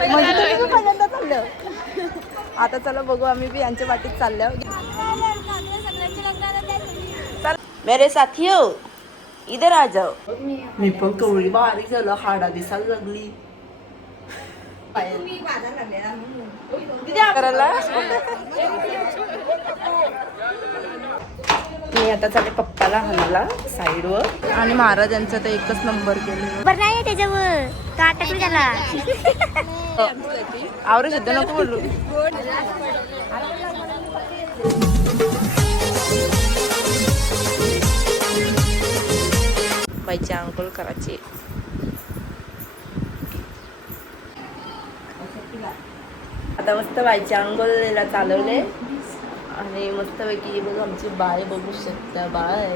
पहिल्यांदा चाललं. आता चला बघू आम्ही बी यांच्या वाटीत चाललो. मेरे साथियों इधर आ जाओ. मी पण कवळी बारीक झालं, हाडा दिसायला लागली. मी आता चालले पप्पाला हल्ला साईडवर आणि महाराजांचा तर एकच नंबर केले. बरं नाही त्याच्यावर का अटकलं त्याला. आवरे सुद्धा नको बोलू. बाईची अंघोळ करायची. आता मस्त बाईची अंघोळीला चालवले आणि मस्तपैकी बघ आमची बाय बघू शकता. बाय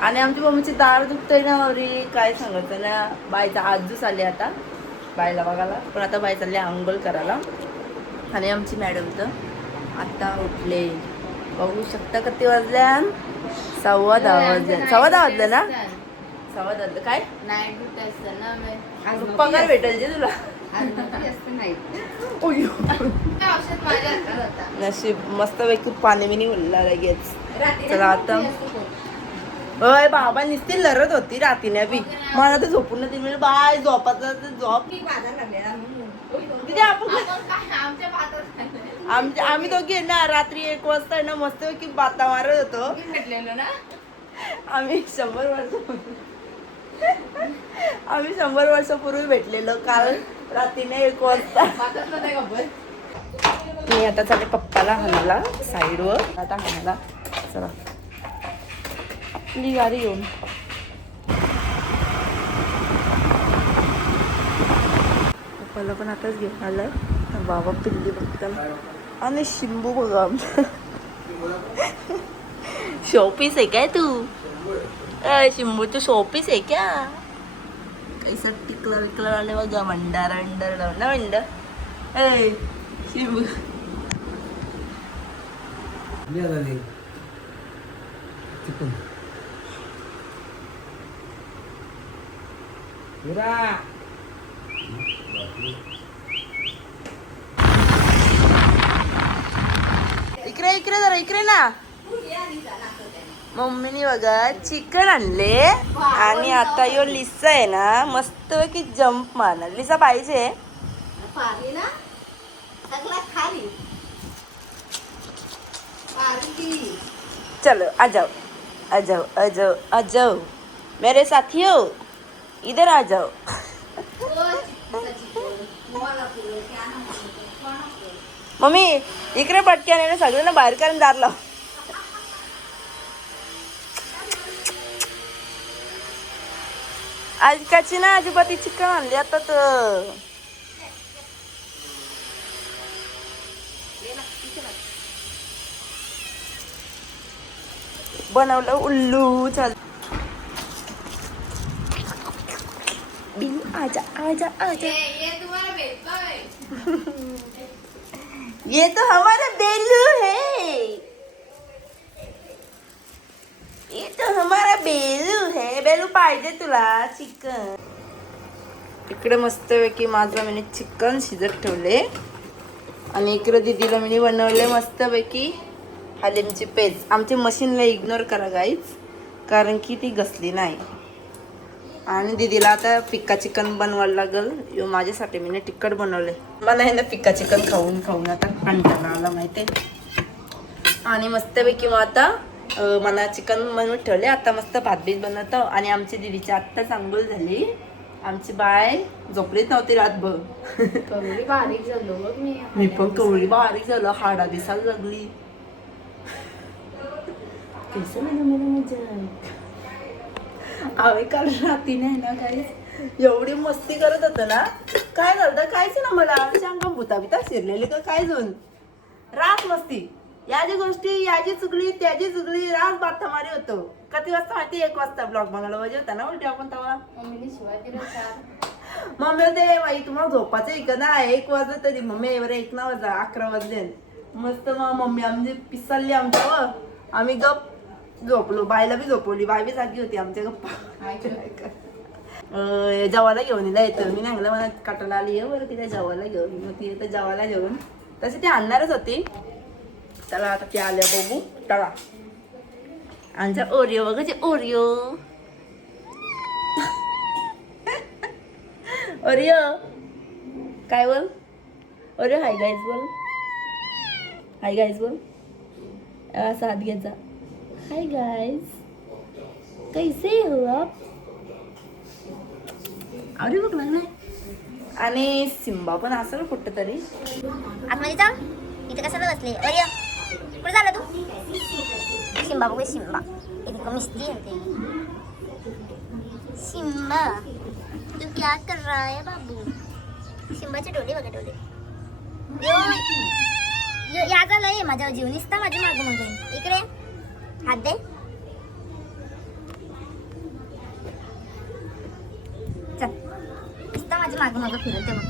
आणि आमची मम्मीची दार दुखतोय ना. अरे काय सांगायचं ना. बाईचा आजूच आले आता बायला बघायला. पण आता बाई चालली अंघोळ करायला. आणि आमची मॅडम तर आता उठले. बघू शकता किती वाजल्या. 10:15 वाजल्या. 10:15 वाजलं ना. 10:15 वाजलं. काय नाईट ड्युटी असतं ना. पगार भेटेल जे तुला. नशीब मस्त पैकी पाणी बिनी उरला लगेच. चला आता अय बाबा नुसती लढत होती रात्रीने बी. मला तर झोपून नाही दिली. बाय झोपाचा झोप. आम्ही दोघी ना रात्री 1 वाजता ना मस्त पैकी बाता मारत होतो. आम्ही 100 वर्षापूर्वी भेटलेलो. काल रात्रीने 1 वाजता. मी आता चालले पप्पाला हल्ला साईडवर. आता हल्ला चला आपली गाडी घेऊन. पप्पाला पण आताच घेऊन आलाय. बाबा पिल्ली बघताना आणि शिंबू बघा. शोपीस आहे काय तू. शिंबू तू शोपीस आहे क्या. कैसा टिकला विकला आले बघा. मंडार अंडर ना मंड. ए शिंबू इकडे इकडे जरा इकडे ना. मम्मीने बघा चिकन आणले आणि आता यो लिसा आहे ना मस्त की जम्प मारणार. लिसा पाहिजे. चलो आ जाओ आ जाओ आ जाओ आ जाओ मेरे साथियों इधर आ जाओ. मम्मी इकडे पटक्याने सगळ्यांना बाहेर करून दार लाव. आजकाची ना अजिबात चिकन आणली आता तर. बनवलं उल्लू. चल बिल्लू आजा आजा आजा. ये तो हमारा बेलू है. ये तो हमारा बेलू है. बेलू पाहिजे तुला चिकन. इकडे मस्त पैकी माझं मी चिकन शिजत ठेवले आणि इकडे दीदीला मी बनवले मस्त पैकी हलीमची पेस्ट. आमची मशीनला इग्नोर करा गाईज कारण की ती घसली नाही. आणि दीदीला आता पिक्का चिकन बनवायला लागल. यो माझ्यासाठी मी तिखट बनवले. मला आहे ना पिक्का चिकन खाऊन खाऊन आता कंटाळा आला माहिती. आणि मस्तपैकी मग आता मला चिकन बनवून ठेवले. आता मस्त भात बीत बनवतो. आणि आमची दीदीची आत्ताच आंघोळ झाली. आमची बाय झोपलीच नव्हती रातभर. कवळी बारीक झालो बघ मी पण कवळी बारीक झालं, हाडा दिसायला लागली. कैसे आम्ही काल रात्री नाही ना काही एवढी मस्ती करत होतो ना. काय करता कायच ना मला आमच्या अंगा भूता बिता शिरलेले का काय जण रात मस्ती. याची गोष्टी याची चुकली त्याची चुकली रात बाता मारी होतो. किती वाजता माहिती 1 वाजता ब्लॉग बनायला पाहिजे होता ना उलटी आपण तेव्हा. मम्मी होते बाई तुम्हाला झोपाचं एक ना 1 वाजता तरी. मम्मी एवढं 1 ना वाजा 11 वाजले मस्त. मग मम्मी आमची पिसालली आमच्यावर. आम्ही गप झोपलो. बायला बी झोपवली. बाय बी जागी होती आमच्या गप्पा. जेवायला घेऊन हिला येतं. मी नाही मला काटाला आली आहे बरं तिला जेवायला घेऊन. मग ती येतं जेवायला घेऊन. तसे ती आणणारच होती. चला आता ती आल्या बघू. टळा आमच्या ओरिओ बघायचे ओरिओ. ओरिओ काय बोल. ओरिओ हाय गाईज बोल. हाय गाईज बोल. असा हात घ्यायचा. हाय गाईज कैसे हो आप. अरे बघ ना. आणि सिम्बा पण असेल कुठं तरी. आतमध्ये जा. इथे कशाला बसले अरे कुठे झाला तू. सिम्बा बघू सिम्बा. इतकं मिस्ती होते. सिम्बा तू क्या कर रहा है बाबू. सिम्बाचे डोळे बघा डोळे. या झालंय माझ्या जीव निसता माझी मागं मग इकडे हात दे. चल निसता माझी मागं मागं फिरवते मग.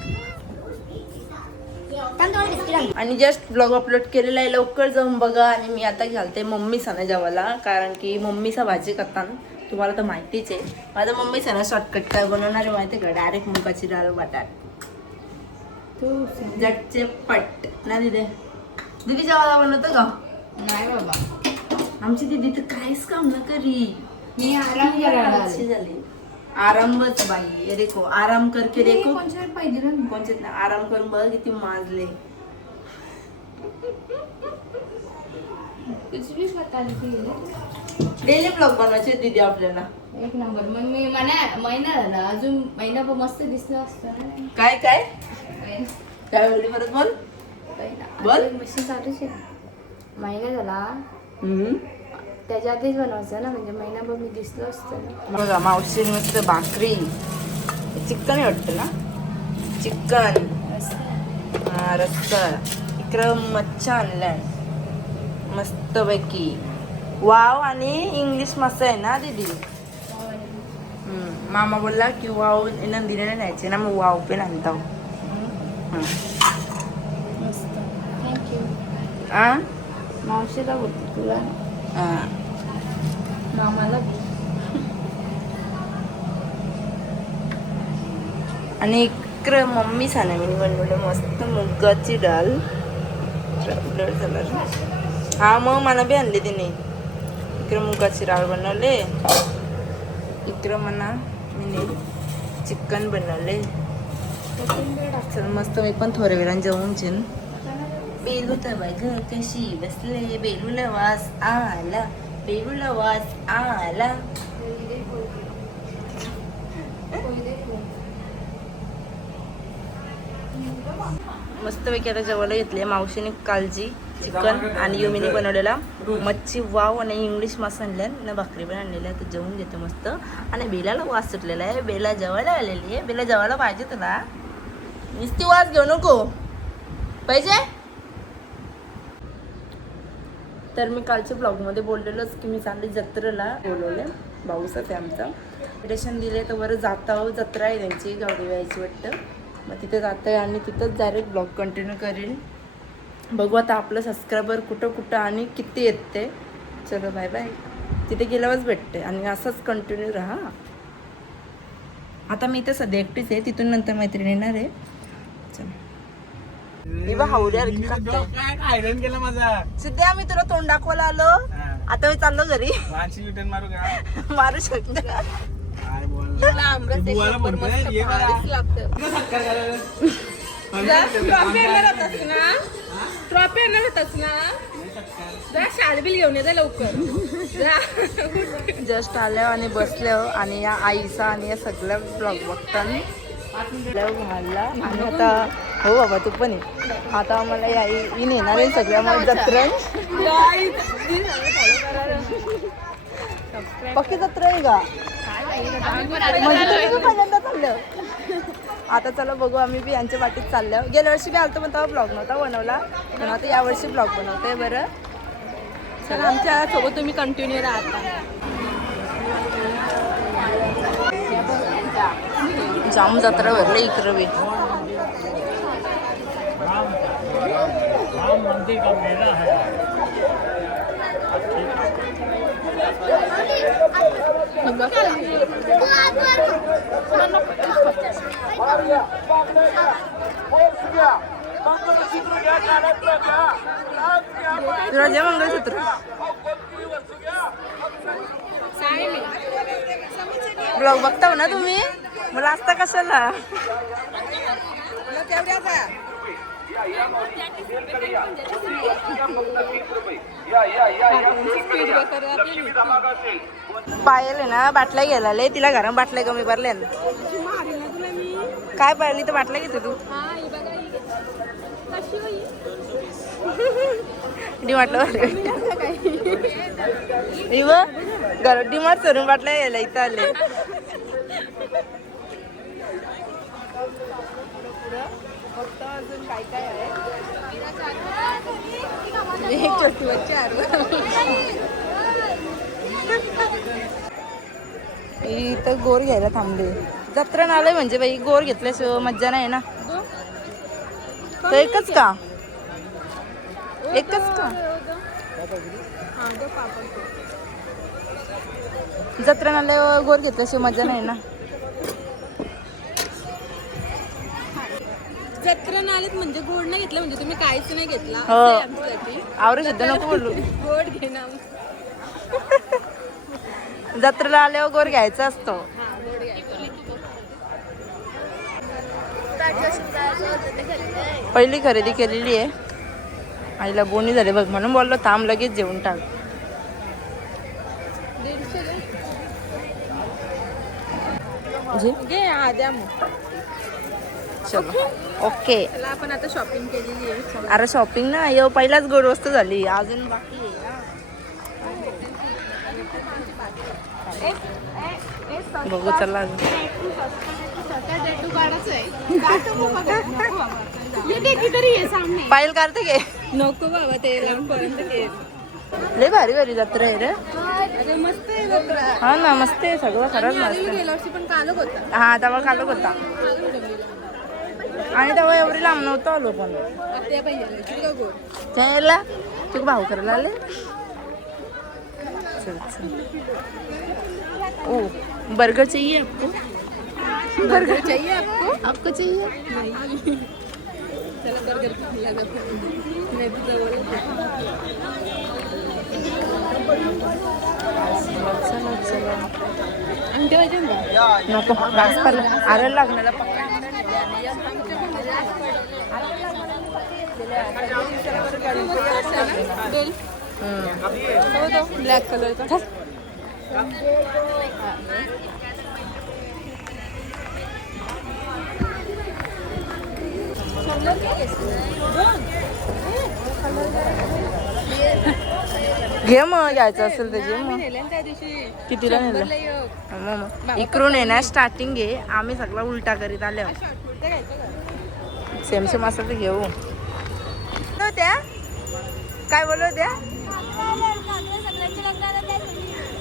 आणि जस्ट ब्लॉग अपलोड केलेला आहे. लवकर जाऊन बघा. आणि मी आता घालते मम्मी सणा जेवायला. कारण की मम्मीचा भाजी करताना तुम्हाला तर माहितीच आहे. माझा मम्मी सणा शॉर्टकट काय बनवणार आहे माहिती का. डायरेक्ट मुगाची डाळ बटाट झटचे पट ना दिदे. दीदी जेवायला बनवतं का. नाही बाबा आमची दीदी तर काहीच काम न करी. मी आराम करायला झाली. आरामच बाई. देखो आराम करके देखो. पाहिजे ना कोणचे आराम करून बघ किती माजले. कुछ भी पता नहीं. डेली ब्लॉग बनवायचे दीदी आपल्याला. एक नंबर. मग मी महिना झाला अजून महिना पण मस्त दिसलं असतं. काय काय काय बोलली परत बोल. बोल. मशीन चालूच आहे. महिना झाला हम्म. त्याच्या आधीच बनवायचं ना म्हणजे महिनाभर मी दिसलो असतं ना. बघा मावशीने मस्त भाकरी. चिकन वाटतं ना. चिकन हा रस्सा. इकडं मच्छा आणलाय मस्त पैकी. वाव आणि इंग्लिश मस्त आहे ना दीदी. मामा बोलला की वाव नंदीने न्यायचे ना मग वाव पण आणता. मस्त थँक्यू. आ मावशीला बोलते तुला. मामाला आणि इकडं मम्मी साना मी बनवलं मस्त मुगाची डाळ. हा मग मला बी आणली तिने. इकडं मुगाची डाळ बनवले. इकडं म्हणा मी चिकन बनवले. चल मस्त मी पण थोड्या वेळाने जेवून छेन. बेलू तर बाय ग कशी बसले. बेलूला वास आला. बेलूला वास आला. मस्तपैकी आता जेवायला घेतले. मावशीने कालजी चिकन आणि युमीने बनवलेला मच्छी वाव आणि इंग्लिश मासा आणल्या ना भाकरी पण आणलेल्या. तर जेवून घेते मस्त. आणि बेलाला वास सुटलेला आहे. बेला जेवायला आलेली आहे. बेला जेवायला पाहिजे तुला. नुसती वास घेऊ नको पाहिजे. तर मी कालच्या ब्लॉगमध्ये बोललेलोच की मी चांगली जत्रेला बोलवले. भाऊसच आहे आमचा. इन्व्हिटेशन दिले तर बरं जाता जत्रा आहे त्यांची गावडी व्हायची वाटतं. मग तिथे जातं आहे आणि तिथंच डायरेक्ट ब्लॉग कंटिन्यू करेल. बघू आता आपलं सबस्क्रायबर कुठं कुठं आणि किती येते. चलो बाय बाय. तिथे गेल्यावरच भेटते आणि असंच कंटिन्यू राहा. आता मी इथे सध्या एकटीच आहे. तिथून नंतर मैत्रिणी येणार आहे. चल हावड्या केला माझा. सध्या मी तुला तोंड दाखवायला आलो. आता मी चाललो घरी. मारू का. मारू शकतो का. काय बोल ट्रॉफी आणणार होतास ना. जरा शाळबिल घेऊन येते लवकर. जस्ट आल्या आणि बसल्या आणि या आईचा आणि या सगळ्या ब्लॉग बघताना घालला. आणि आता हो बाबा तू पण ये. आता आम्हाला या आई नेणार आहे सगळ्या मला जत्रा. पक्की जत्रा आहे का. पहिल्यांदा चाललं. आता चला बघू आम्ही बी यांच्या वाटीत चाललो. गेल्या वर्षी बी आलतो पण तेव्हा ब्लॉग नव्हता बनवला. पण आता यावर्षी ब्लॉग बनवतोय. बरं चला आमच्या सोबत तुम्ही कंटिन्यू राहता. जाम जत्रा भरले इकडं बी. मंदिर का मेला है. तुझे मंगळसूत्र ब्लॉग बघता ना तुम्ही मला असता कशाला पायल आहे ना बाटल्या गेला तिला घरात बाटल्या कमी भरल्या काय पाहिली तर बाटल्या घेतो तू डिमार्टला घर डिमार्ट चरून बाटल्या गेल्या इथं आले अजून काय काय आहे इथं गोर घ्यायला थांबले जत्रा नालय म्हणजे बाई गोर घेतल्याशिवाय मज्जा नाही ना तर एकच का जत्रा नालय गोर घेतल्याशिवाय मज्जा नाही ना जत्रा नाल्यात म्हणजे गोड नाही घेतला म्हणजे तुम्ही काहीच नाही घेतला हो आवरे सुद्धा नको बोलू गोड घेणार जत्रेला आल्यावर गोर घ्यायचा असतो पहिली खरेदी केलेली आहे आईला बोनी झाले बघ म्हणून बोललो थांब लगेच जेवून टाक चलो ओके आपण आता शॉपिंग केलेली आहे अरे शॉपिंग ना येऊ पहिलाच गोड वस्तू झाली अजून बाकी आहे बघू चला पायल काढते घे नको बाबा ते लांबपर्यंत लय भारी भारी जत्रा आहे रे अरे मस्त आहे जत्रा हा ना मस्त आहे सगळं खरंच मस्त गेल्या वर्षी पण कालच होता हा तेव्हा कालच होता आणि तेव्हा एवढी लांब नव्हतं आलो पण त्याला तू भाऊ करायला आले चल ओ बर्गर चाहिए आपको बर्गर चाहिए आपको आपको चाहिए चला बर्गर खायला जातो नाही तुझं नको आरायला लागणार ब्लॅक कलरचा घे मग घ्यायचं असेल तर घे मग त्या दिवशी कितीला नेलं मग इकडून आहे ना स्टार्टिंग आहे आम्ही सगळा उलटा करीत आल्यावर सेम सेम असं तर घेऊ त्या काय बोलत होत्या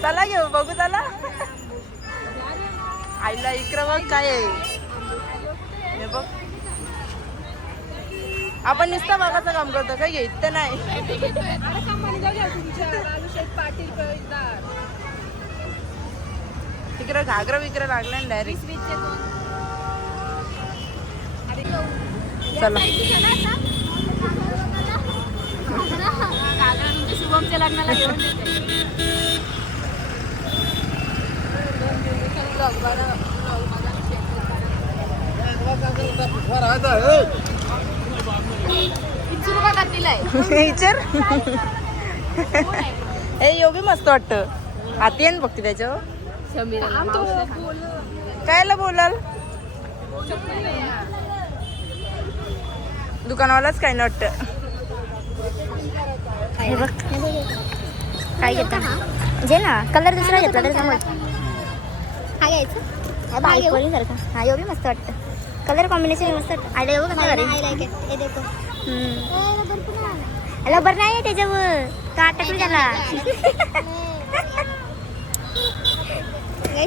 चला घेऊ बघू चला आईला इकडं बघ काय आहे हे बघ आपण नुसतं बघाचं काम करतो काय घेत तर नाही तिकडं घागरा विकरा लागला ना डायरेक्ट चला शुभमच्या लग्नाला घेऊन विचार हे यो बी मस्त वाटतं हाती आहे बघते त्याच्यावर कायला बोलाल दुकानवालाच काय नाही वाटतं हे बघ काय घेता जे ना कलर दुसरा घेतला तरी समज हा घ्यायचा बारीक कोणी सारखा हा यो बी मस्त वाटतं कलर कॉम्बिनेशन मस्त आयडिया येऊ का रबर नाही आहे त्याच्यावर तो अटकली त्याला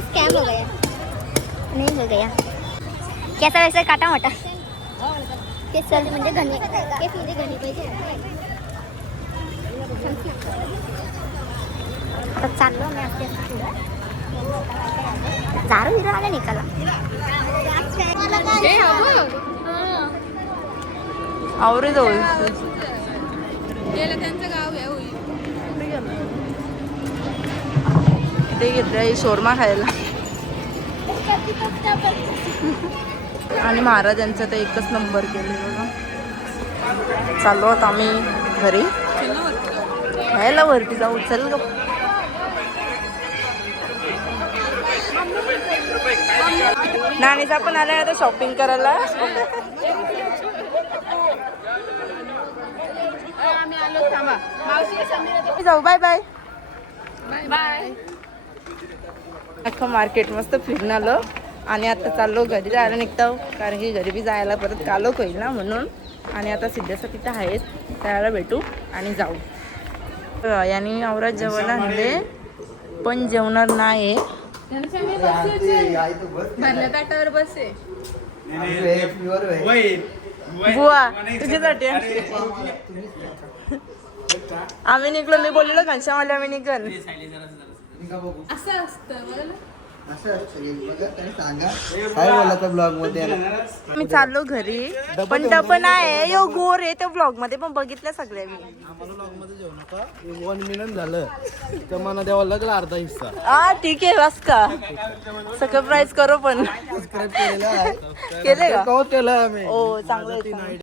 स्कैम हो गया नहीं हो गया कैसा वैसा काटा मोटा केस म्हणजे घनी केस म्हणजे घनी पाहिजे आता चाललो मी असते झारू हिरो आला निकाला आवरे जाऊ इथे घेतलं शोरमा खायला आणि महाराजांचा तर एकच नंबर केले बघा. चाललो आता आम्ही घरी खायला वरती जाऊ. चल ग नानीचा पण आलाय आता शॉपिंग करायला. जाऊ बाय बाय बाय. अख्खं मार्केट मस्त फिरून आलो आणि आता चाललो घरी जायला निघतो कारण की घरी बी जायला परत कालोख होईल ना म्हणून. आणि आता सिद्धेचा तिथं आहेत त्याला भेटू आणि जाऊ. यांनी आवरात जेवण आणले पण जेवणार नाही. भरल्या ताटावर बसे बुवा तुझ्यासाठी आम्ही निघलो. मी बोललेलो घनश्यामवाले आम्ही निघन. असं असतं बरं. काय बोलायचा ब्लॉग मध्ये मी चाललो घरी पण डबन आहे यो गोर आहे त्या ब्लॉग मध्ये पण बघितलं सगळ्या मी. आम्हाला ब्लॉग मध्ये जेवू नका. 1 मिनिट झालं तर मला द्यावा लागेल अर्धा हिस्सा. हा ठीक आहे बस का सरप्राईज करो पण सबस्क्राईब केलेला आहे. केले का केलं आम्ही. ओ चांगलं आहे.